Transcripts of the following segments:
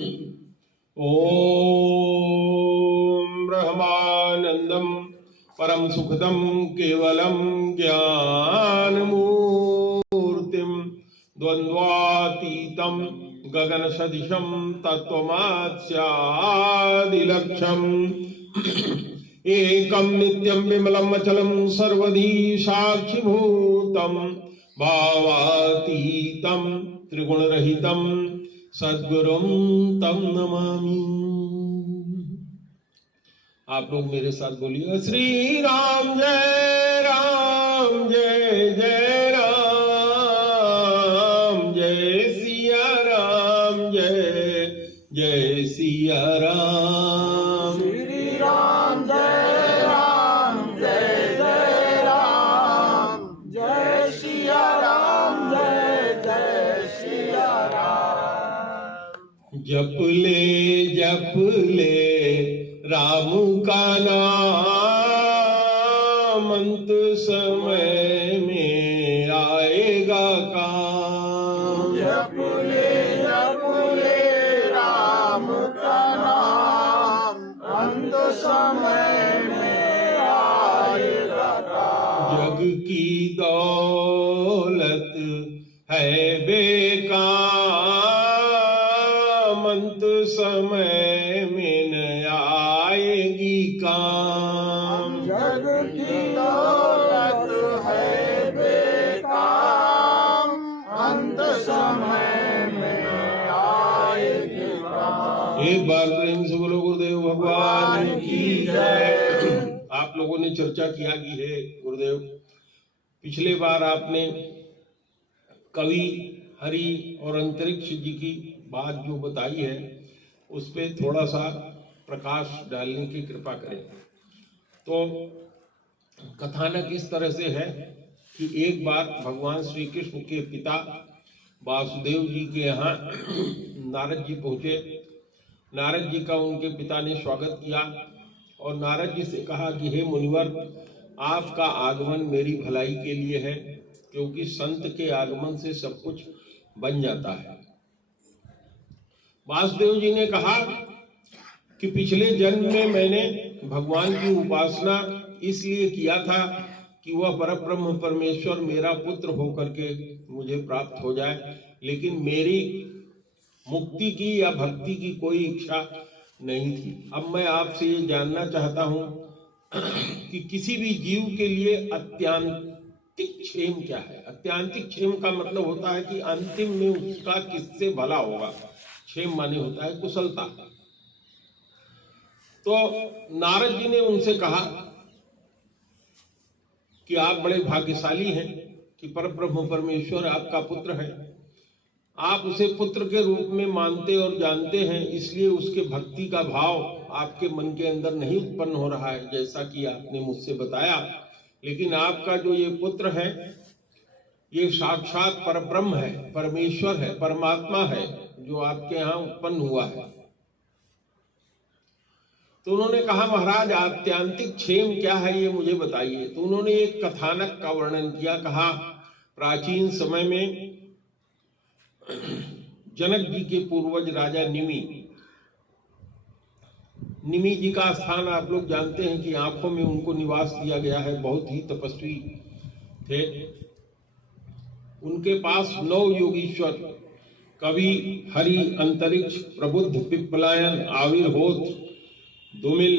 ओम ब्रह्मानंदम परम सुखदम केवलम ज्ञानमूर्तिम द्वंद्वातीतम गगन सदिशम तत्वमास्यादिलक्ष्यम एकम नित्यम विमलम अचलम सर्वधी साक्षिभूतम भावातीतम त्रिगुणरहितम सद्गुरुम तम नमामि। आप लोग मेरे साथ बोलिए श्री राम जय जय राम जय सिया राम जय जय सिया राम। श्री राम जय राम जय सिया राम जय सिया राम। जप ले राम का नाम अंत समय में आएगा काम। जप ले राम का नाम अंत समय में आएगा काम। जग की दौलत है बेकार, अंत समय में न आएगी काम। जग की दौलत है बेकार, अंत समय में आएगी काम। एक बार प्रेम से बोलो गुरुदेव भगवान की जय। आप लोगों ने चर्चा किया की है गुरुदेव, पिछले बार आपने कवि हरि और अंतरिक्ष जी की बात जो बताई है उस पे थोड़ा सा प्रकाश डालने की कृपा करें। तो कथानक इस तरह से है कि एक बार भगवान श्री कृष्ण के पिता वासुदेव जी के यहाँ नारद जी पहुँचे। नारद जी का उनके पिता ने स्वागत किया और नारद जी से कहा कि हे मुनिवर, आपका आगमन मेरी भलाई के लिए है, क्योंकि संत के आगमन से सब कुछ बन जाता है। वासुदेव जी ने कहा कि पिछले जन्म में मैंने भगवान की उपासना इसलिए किया था कि वह परब्रह्म परमेश्वर मेरा पुत्र होकर के मुझे प्राप्त हो जाए, लेकिन मेरी मुक्ति की या भक्ति की कोई इच्छा नहीं थी। अब मैं आपसे ये जानना चाहता हूं कि किसी भी जीव के लिए अत्यांतिक क्षेम क्या है। अत्यांतिक क्षेम का मतलब होता है कि अंतिम में उसका किससे भला होगा। क्षेम माने होता है कुशलता। तो नारद जी ने उनसे कहा कि आप बड़े भाग्यशाली हैं कि परब्रह्म परमेश्वर आपका पुत्र है। आप उसे पुत्र के रूप में मानते और जानते हैं, इसलिए उसके भक्ति का भाव आपके मन के अंदर नहीं उत्पन्न हो रहा है, जैसा कि आपने मुझसे बताया। लेकिन आपका जो ये पुत्र है ये साक्षात परब्रह्म है, परमेश्वर है, परमात्मा है, जो आपके यहाँ उत्पन्न हुआ है। तो उन्होंने कहा महाराज आत्यांतिक क्षेम क्या है ये मुझे बताइए। तो उन्होंने एक कथानक का वर्णन किया। कहा प्राचीन समय में जनक जी के पूर्वज राजा निमि जी का स्थान आप लोग जानते हैं कि आंखों में उनको निवास दिया गया है। बहुत ही तपस्वी थे। उनके पास 9 योगीश्वर कवि हरि अंतरिक्ष प्रबुद्ध पिप्पलायन आविर्होत दुमिल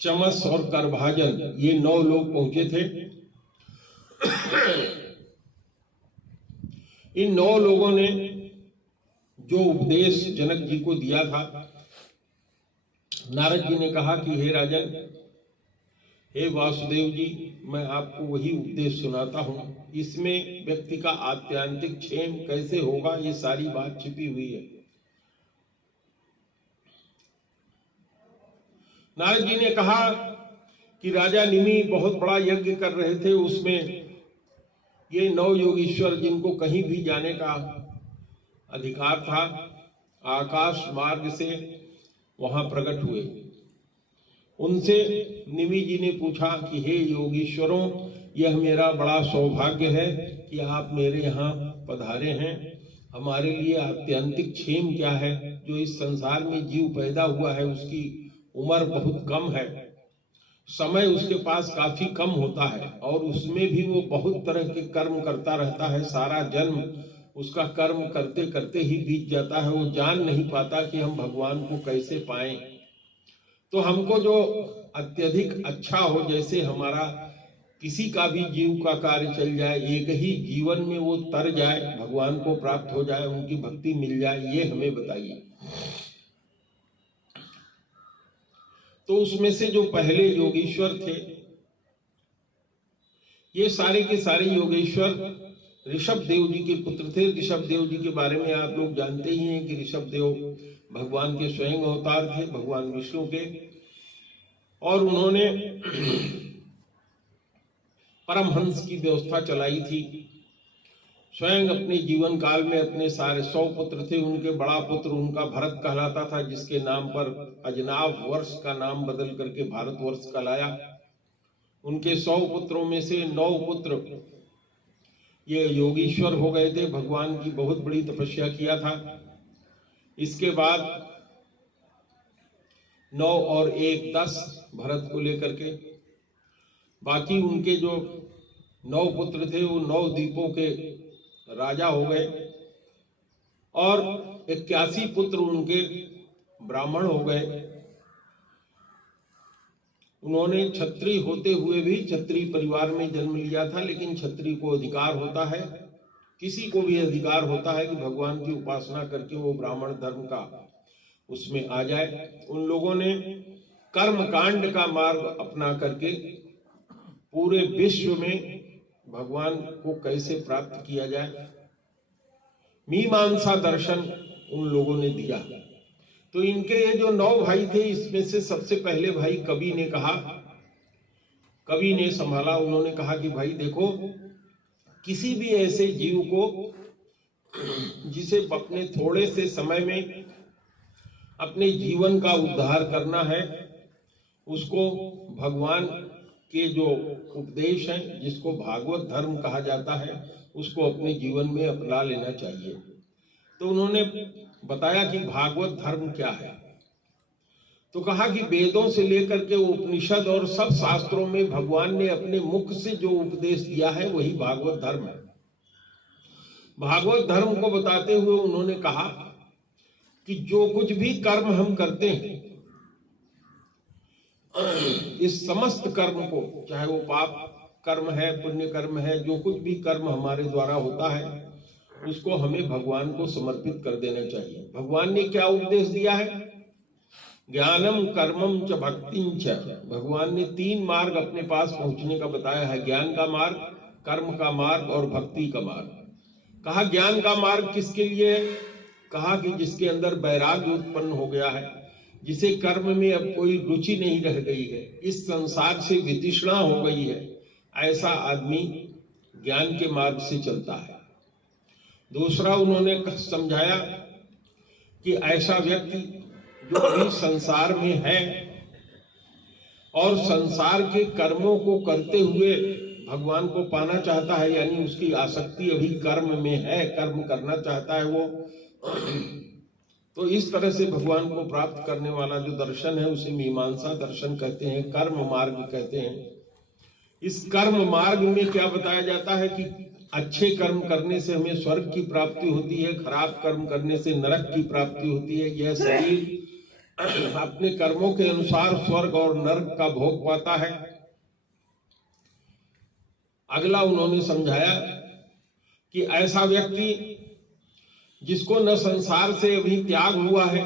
चमस और करभाजन ये 9 लोग पहुंचे थे। इन 9 लोगों ने जो उपदेश जनक जी को दिया था, नारद जी ने कहा कि हे राजन, हे वासुदेव जी, मैं आपको वही उपदेश सुनाता हूं। इसमें व्यक्ति का आत्यांतिक क्षेम कैसे होगा ये सारी बात छिपी हुई है। नारद जी ने कहा कि राजा निमि बहुत बड़ा यज्ञ कर रहे थे। उसमें ये 9 योगीश्वर जिनको कहीं भी जाने का अधिकार था, आकाश मार्ग से वहां प्रकट हुए। उनसे निमि जी ने पूछा कि हे योगीश्वरों, यह मेरा बड़ा सौभाग्य है कि आप मेरे यहाँ पधारे हैं। हमारे लिए आत्यंतिक क्षेम क्या है। जो इस संसार में जीव पैदा हुआ है उसकी उम्र बहुत कम है, समय उसके पास काफी कम होता है, और उसमें भी वो बहुत तरह के कर्म करता रहता है। सारा जन्म उसका कर्म करते करते ही बीत जाता है। वो जान नहीं पाता कि हम भगवान को कैसे पाएं। तो हमको जो अत्यधिक अच्छा हो, जैसे हमारा किसी का भी जीव का कार्य चल जाए, एक ही जीवन में वो तर जाए, भगवान को प्राप्त हो जाए, उनकी भक्ति मिल जाए, ये हमें बताइए। तो उसमें से जो पहले योगेश्वर थे, ये सारे के सारे योगेश्वर ऋषभ देव जी के पुत्र थे। ऋषभ देव जी के बारे में आप लोग जानते ही हैं कि ऋषभ देव भगवान के स्वयं अवतार थे, भगवान विष्णु के, और उन्होंने परमहंस की व्यवस्था चलाई थी। स्वयं अपने जीवन काल में अपने सारे 100 पुत्र थे। उनके बड़ा पुत्र उनका भरत कहलाता था, जिसके नाम पर अजनाभ वर्ष का नाम बदल करके भारतवर्ष कहलाया। उनके 100 पुत्रों में से 9 पुत्र ये योगीश्वर हो गए थे, भगवान की बहुत बड़ी तपस्या किया था। इसके बाद 9 और 1 10 भरत को लेकर के, बाकी उनके जो 9 पुत्र थे वो 9 द्वीपों के राजा हो गए, और 81 पुत्र उनके ब्राह्मण हो गए। उन्होंने क्षत्रिय होते हुए भी क्षत्रिय परिवार में जन्म लिया था, लेकिन क्षत्रिय को अधिकार होता है, किसी को भी अधिकार होता है कि भगवान की उपासना करके वो ब्राह्मण धर्म का उसमें आ जाए। उन लोगों ने कर्म कांड का मार्ग अपना करके पूरे विश्व में भगवान को कैसे प्राप्त किया जाए, मीमांसा दर्शन उन लोगों ने दिया। तो इनके ये जो 9 भाई थे, इसमें से सबसे पहले भाई कवि ने कहा, कवि ने संभाला। उन्होंने कहा कि भाई देखो, किसी भी ऐसे जीव को जिसे अपने थोड़े से समय में अपने जीवन का उद्धार करना है, उसको भगवान के जो उपदेश हैं, जिसको भागवत धर्म कहा जाता है, उसको अपने जीवन में अपना लेना चाहिए। तो उन्होंने बताया कि भागवत धर्म क्या है। तो कहा कि वेदों से लेकर के उपनिषद और सब शास्त्रों में भगवान ने अपने मुख से जो उपदेश दिया है वही भागवत धर्म है। भागवत धर्म को बताते हुए उन्होंने कहा कि जो कुछ भी कर्म हम करते हैं, इस समस्त कर्म को, चाहे वो पाप कर्म है, पुण्य कर्म है, जो कुछ भी कर्म हमारे द्वारा होता है, उसको हमें भगवान को समर्पित कर देना चाहिए। भगवान ने क्या उपदेश दिया है? ज्ञानम कर्मम च भक्तिं च। भगवान ने 3 मार्ग अपने पास पहुंचने का बताया है, ज्ञान का मार्ग, कर्म का मार्ग और भक्ति का मार्ग। कहा ज्ञान का मार्ग किसके लिए है? कहा कि जिसके अंदर वैराग्य उत्पन्न हो गया है, जिसे कर्म में अब कोई रुचि नहीं रह गई है, इस संसार से वितृष्णा हो गई है, ऐसा आदमी ज्ञान के मार्ग से चलता है। दूसरा उन्होंने समझाया कि ऐसा व्यक्ति जो अभी संसार में है और संसार के कर्मों को करते हुए भगवान को पाना चाहता है, यानी उसकी आसक्ति अभी कर्म में है, कर्म करना चाहता है वो, तो इस तरह से भगवान को प्राप्त करने वाला जो दर्शन है उसे मीमांसा दर्शन कहते हैं, कर्म मार्ग कहते हैं। इस कर्म मार्ग में क्या बताया जाता है कि अच्छे कर्म करने से हमें स्वर्ग की प्राप्ति होती है, खराब कर्म करने से नरक की प्राप्ति होती है। यह शरीर अपने कर्मों के अनुसार स्वर्ग और नरक का भोग पाता है। अगला उन्होंने समझाया कि ऐसा व्यक्ति जिसको न संसार से अभी त्याग हुआ है,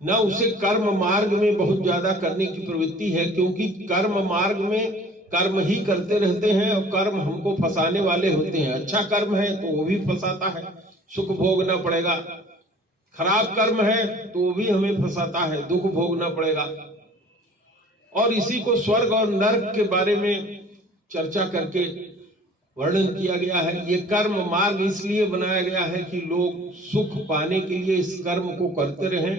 न उसे कर्म मार्ग में बहुत ज्यादा करने की प्रवृत्ति है, क्योंकि कर्म मार्ग में कर्म ही करते रहते हैं और कर्म हमको फंसाने वाले होते हैं। अच्छा कर्म है तो वो भी फंसाता है, सुख भोगना पड़ेगा। खराब कर्म है तो वो भी हमें फंसाता है, दुख भोगना पड़ेगा। और इसी को स्वर्ग और नरक के बारे में चर्चा करके वर्णन किया गया है। ये कर्म मार्ग इसलिए बनाया गया है कि लोग सुख पाने के लिए इस कर्म को करते रहें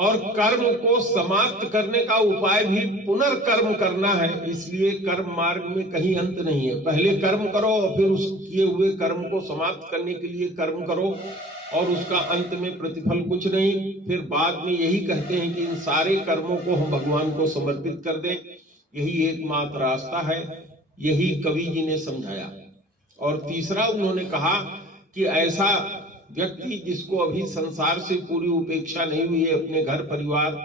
और कर्म को समाप्त करने का उपाय भी पुनर्कर्म करना है। इसलिए कर्म मार्ग में कहीं अंत नहीं है। पहले कर्म करो और फिर उस किए हुए कर्म को समाप्त करने के लिए कर्म करो, और उसका अंत में प्रतिफल कुछ नहीं। फिर बाद में यही कहते हैं कि इन सारे कर्मों को हम भगवान को समर्पित कर दें, यही एकमात्र रास्ता है। यही कवि जी ने समझाया। और तीसरा उन्होंने कहा कि ऐसा व्यक्ति जिसको अभी संसार से पूरी उपेक्षा नहीं हुई है, अपने घर परिवार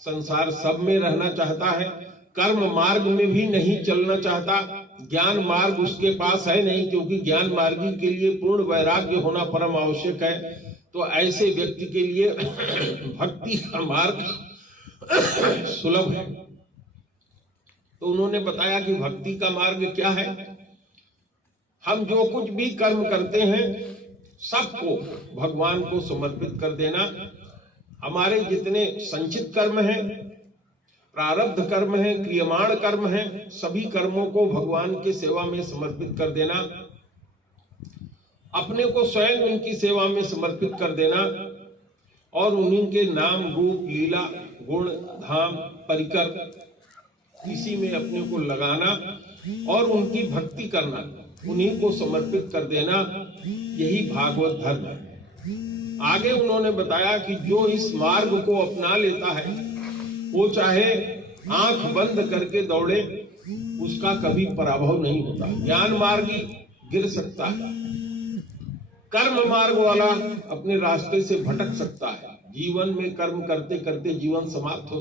संसार सब में रहना चाहता है, कर्म मार्ग में भी नहीं चलना चाहता, ज्ञान मार्ग उसके पास है नहीं, क्योंकि ज्ञान मार्गी के लिए पूर्ण वैराग्य होना परम आवश्यक है। तो ऐसे व्यक्ति के लिए भक्ति का मार्ग सुलभ है। तो उन्होंने बताया कि भक्ति का मार्ग क्या है। हम जो कुछ भी कर्म करते हैं सबको भगवान को समर्पित कर देना। हमारे जितने संचित कर्म हैं, प्रारब्ध कर्म है, क्रियमाण कर्म है, सभी कर्मों को भगवान की सेवा में समर्पित कर देना। अपने को स्वयं उनकी सेवा में समर्पित कर देना और उन्हीं के नाम रूप लीला गुण धाम परिकर इसी में अपने को लगाना और उनकी भक्ति करना, उन्हीं को समर्पित कर देना, यही भागवत धर्म है। आगे उन्होंने बताया कि जो इस मार्ग को अपना लेता है वो चाहे आंख बंद करके दौड़े, उसका कभी पराभव नहीं होता। ज्ञान मार्गी गिर सकता है, कर्म मार्ग वाला अपने रास्ते से भटक सकता है, जीवन में कर्म करते करते जीवन समाप्त हो सकता है।